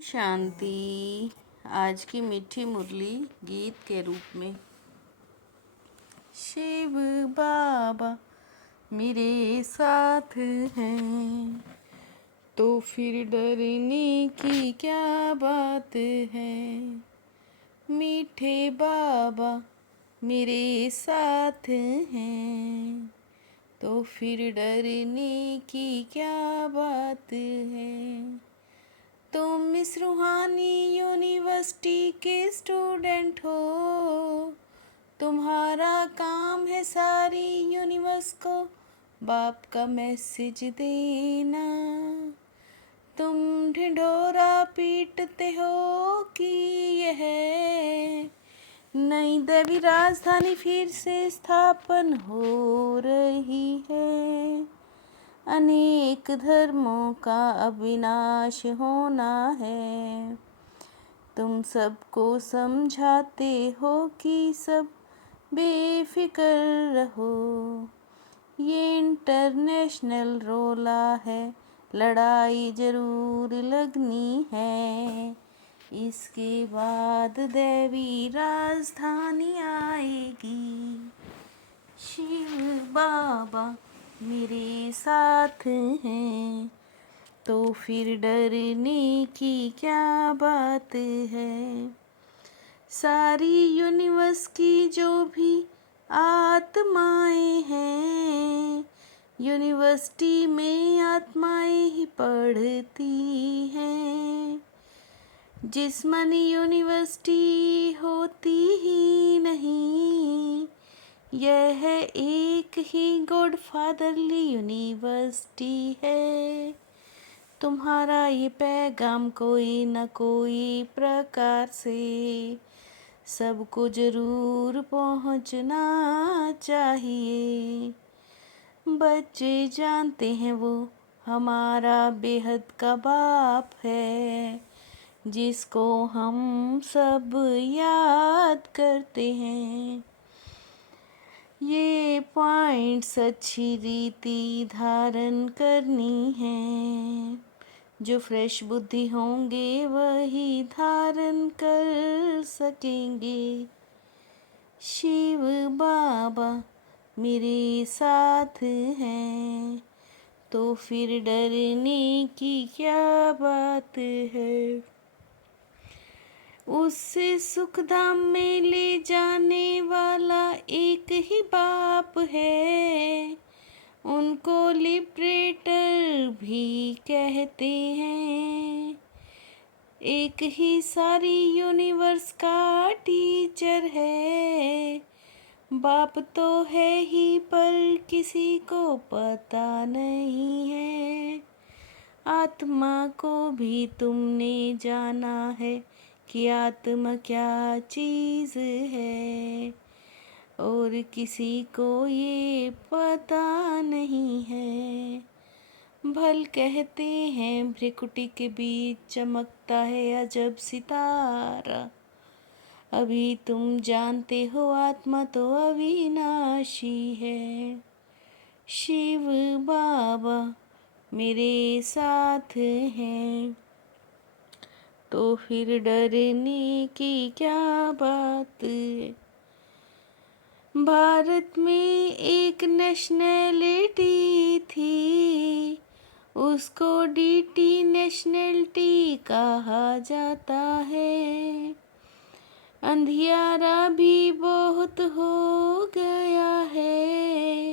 शांति। आज की मीठी मुरली गीत के रूप में। शिव बाबा मेरे साथ हैं तो फिर डरने की क्या बात है। मीठे बाबा मेरे साथ हैं तो फिर डरने की क्या बात है। तुम इस रूहानी यूनिवर्सिटी के स्टूडेंट हो, तुम्हारा काम है सारी यूनिवर्स को बाप का मैसेज देना। तुम ढिंढोरा पीटते हो कि यह नई देवी राजधानी फिर से स्थापन हो रही है। अनेक धर्मों का अविनाश होना है। तुम सबको समझाते हो कि सब बेफिक्र रहो। ये इंटरनेशनल रोला है, लड़ाई जरूर लगनी है। इसके बाद देवी राजधानी आएगी। शिव बाबा मेरे साथ हैं तो फिर डरने की क्या बात है। सारी यूनिवर्स की जो भी आत्माएं हैं, यूनिवर्सिटी में आत्माएं ही पढ़ती हैं। जिस्मानी यूनिवर्सिटी होती ही नहीं, यह एक ही गॉड फादरली यूनिवर्सिटी है। तुम्हारा ये पैगाम कोई न कोई प्रकार से सबको जरूर पहुंचना चाहिए। बच्चे जानते हैं वो हमारा बेहद का बाप है, जिसको हम सब याद करते हैं। ये पॉइंट्स अच्छी रीति धारण करनी है। जो फ्रेश बुद्धि होंगे वही धारण कर सकेंगे। शिव बाबा मेरे साथ हैं तो फिर डरने की क्या बात है। उससे सुखधाम में ले जाने वाला एक ही बाप है। उनको लिबरेटर भी कहते हैं। एक ही सारी यूनिवर्स का टीचर है। बाप तो है ही पर किसी को पता नहीं है। आत्मा को भी तुमने जाना है कि आत्मा क्या चीज़ है, और किसी को ये पता नहीं है। भल कहते हैं भ्रिकुटी के बीच चमकता है अजब सितारा। अभी तुम जानते हो आत्मा तो अविनाशी है। शिव बाबा मेरे साथ हैं तो फिर डरने की क्या बात है। भारत में एक नेशनैलिटी थी, उसको डीटी नेशनैलिटी कहा जाता है। अंधियारा भी बहुत हो गया है,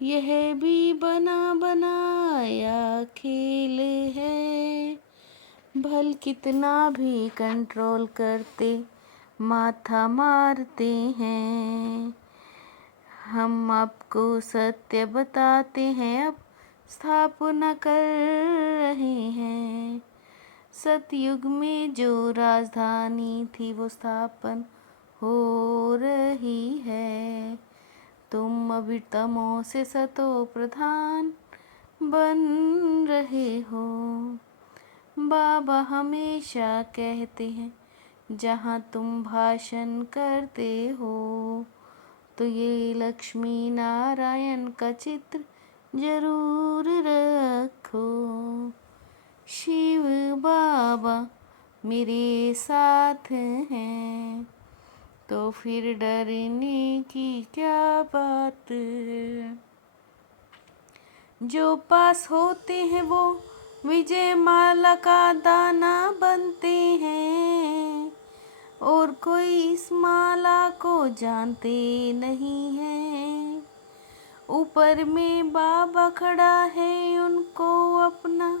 यह भी बना बनाया खेल है। भल कितना भी कंट्रोल करते माथा मारते हैं। हम आपको सत्य बताते हैं, अब स्थापना कर रहे हैं। सतयुग में जो राजधानी थी वो स्थापन हो रही है। तुम अभी तमो से सतो प्रधान बन रहे हो। बाबा हमेशा कहते हैं जहाँ तुम भाषण करते हो तो ये लक्ष्मी नारायण का चित्र जरूर रखो। शिव बाबा मेरे साथ हैं, तो फिर डरने की क्या बात है। जो पास होते हैं वो विजय माला का दाना बनते हैं, और कोई इस माला को जानते नहीं है। ऊपर में बाबा खड़ा है, उनको अपना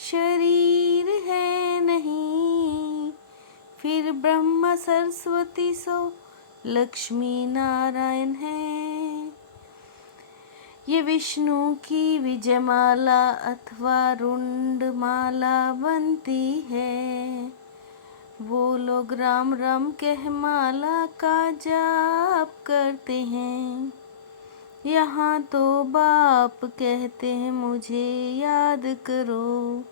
शरीर है नहीं। फिर ब्रह्मा सरस्वती सो लक्ष्मी नारायण है। ये विष्णु की विजयमाला अथवा रुंड माला बनती है। वो लोग राम राम कह माला का जाप करते हैं। यहाँ तो बाप कहते हैं मुझे याद करो,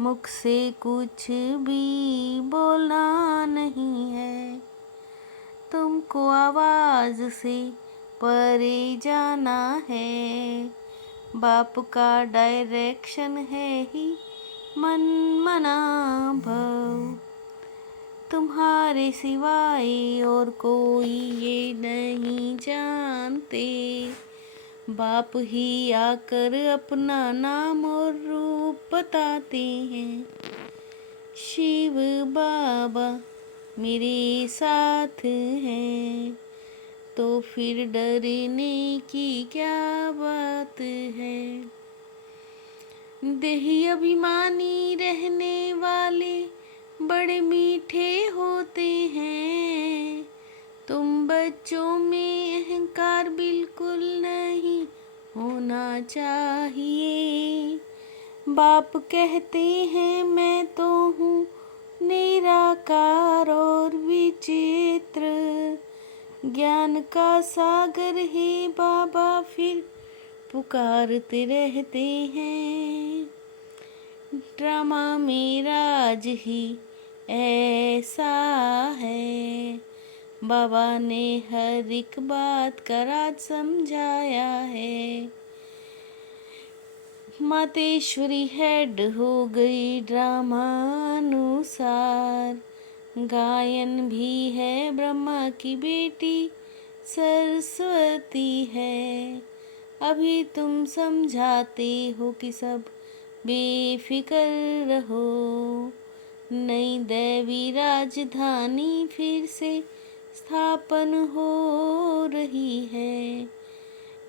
मुख से कुछ भी बोलना नहीं है। तुमको आवाज से परे जाना है। बाप का डायरेक्शन है ही मन मना भव। तुम्हारे सिवाय और कोई ये नहीं जानते। बाप ही आकर अपना नाम और रूप बताते हैं। शिव बाबा मेरे साथ हैं, तो फिर डरने की क्या बात है। देही अभिमानी रहने वाले बड़े मीठे होते हैं। तुम बच्चों में अहंकार बिल्कुल नहीं होना चाहिए। बाप कहते हैं मैं तो हूँ निराकार और विचित्र, ज्ञान का सागर है बाबा फिर पुकारते रहते हैं। ड्रामा में राज ही ऐसा है, बाबा ने हर एक बात का राज समझाया है। मातेश्वरी हेड हो गई ड्रामानुसार, गायन भी है ब्रह्मा की बेटी सरस्वती है। अभी तुम समझाते हो कि सब बेफिक्र रहो, नई दैवी राजधानी फिर से स्थापन हो रही है।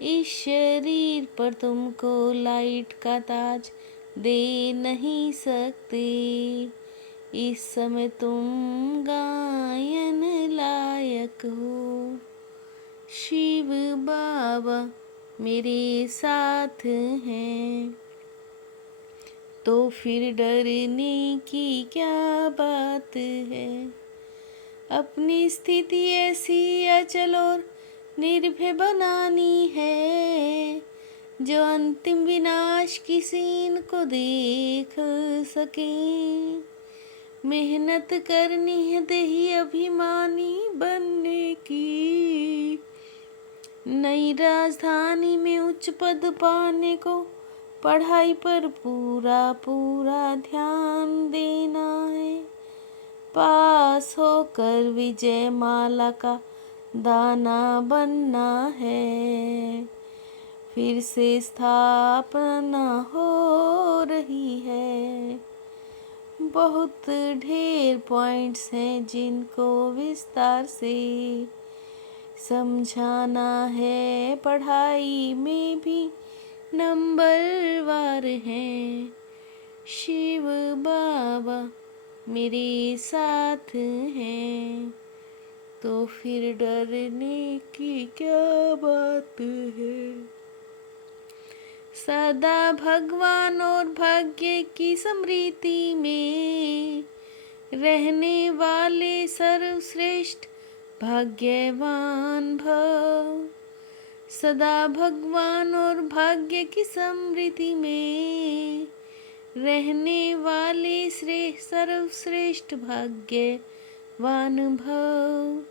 इस शरीर पर तुमको लाइट का ताज दे नहीं सकते। इस समय तुम गायन लायक हो। शिव बाबा मेरे साथ हैं, तो फिर डरने की क्या बात है। अपनी स्थिति ऐसी अचल और निर्भय बनानी है, जो अंतिम विनाश की सीन को देख सके। मेहनत करनी है देही अभिमानी बनने की, नई राजधानी में उच्च पद पाने को पढ़ाई पर पूरा पूरा ध्यान देना है। पास होकर विजय माला का दाना बनना है। फिर से स्थापना हो रही है। बहुत ढेर पॉइंट्स हैं जिनको विस्तार से समझाना है। पढ़ाई में भी नंबर वार हैं। शिव बाबा मेरे साथ हैं, तो फिर डरने की क्या बात है। सदा भगवान और भाग्य की स्मृति में रहने वाले सर्वश्रेष्ठ भाग्यवान भव। सदा भगवान और भाग्य की स्मृति में रहने वाले सर्वश्रेष्ठ भाग्यवान भव।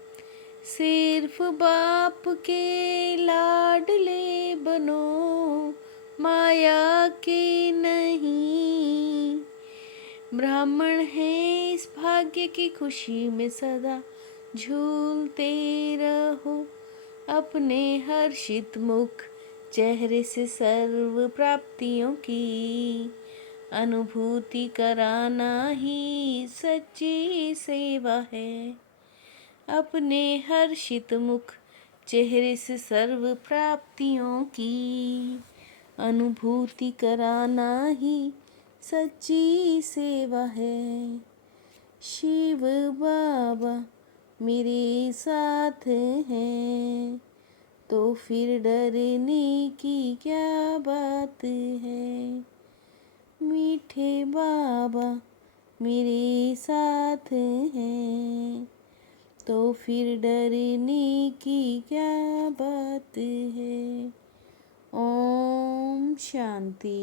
सिर्फ बाप के लाडले बनो, माया के नहीं। ब्राह्मण है इस भाग्य की खुशी में सदा झूलते रहो। अपने हर्षित मुख चेहरे से सर्व प्राप्तियों की अनुभूति कराना ही सच्ची सेवा है। अपने हर्षित मुख चेहरे से सर्व प्राप्तियों की अनुभूति कराना ही सच्ची सेवा है। शिव बाबा मेरे साथ हैं तो फिर डरने की क्या बात है। मीठे बाबा मेरे साथ हैं तो फिर डरने की क्या बात है। ओम शांति।